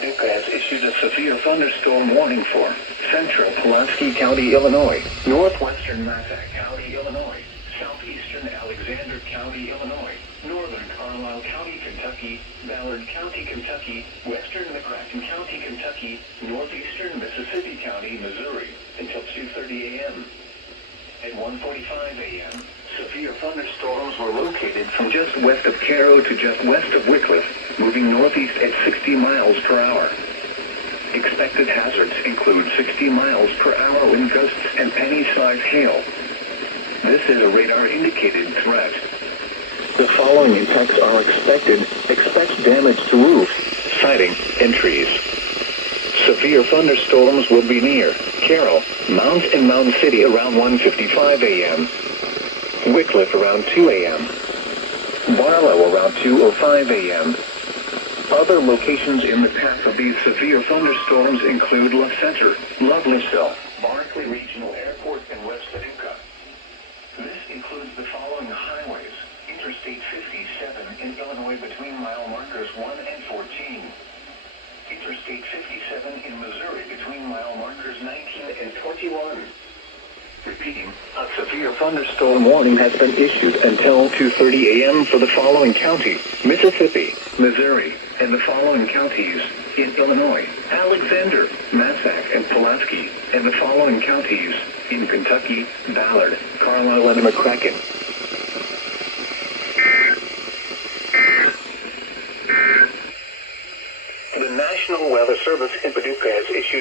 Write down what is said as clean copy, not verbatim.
Paducah has issued a severe thunderstorm warning for central Pulaski County, Illinois, northwestern Massac County, Illinois, southeastern Alexander County, Illinois, northern Carlisle County, Kentucky, Ballard County, Kentucky, western McCracken County, Kentucky, northeastern Mississippi County, Missouri, until 2:30 a.m. At 1:45 a.m., severe thunderstorms were located from just west of Cairo to just west of Wycliffe, moving northeast at 60 miles per hour. Expected hazards include 60 miles per hour wind gusts and penny-sized hail. This is a radar-indicated threat. The following impacts are expected. Expect damage to roofs, siding, and trees. Severe thunderstorms will be near Carroll, Mound, and Mound City around 1:55 a.m. Wycliffe around 2 a.m. Barlow around 2:05 a.m. Other locations in the path of these severe thunderstorms include La Center, Lovelessville, Barkley Regional Airport, and West Paducah. This includes the following highways: Interstate 57 in Illinois between mile markers 1 and 14. Interstate 57 in Missouri between mile markers 19 and 21. Repeating, a severe thunderstorm warning has been issued until 2:30 a.m. for the following county: Mississippi, Missouri, and the following counties in Illinois: Alexander, Massac, and Pulaski, and the following counties in Kentucky: Ballard, Carlisle, and McCracken. The National Weather Service in Paducah has issued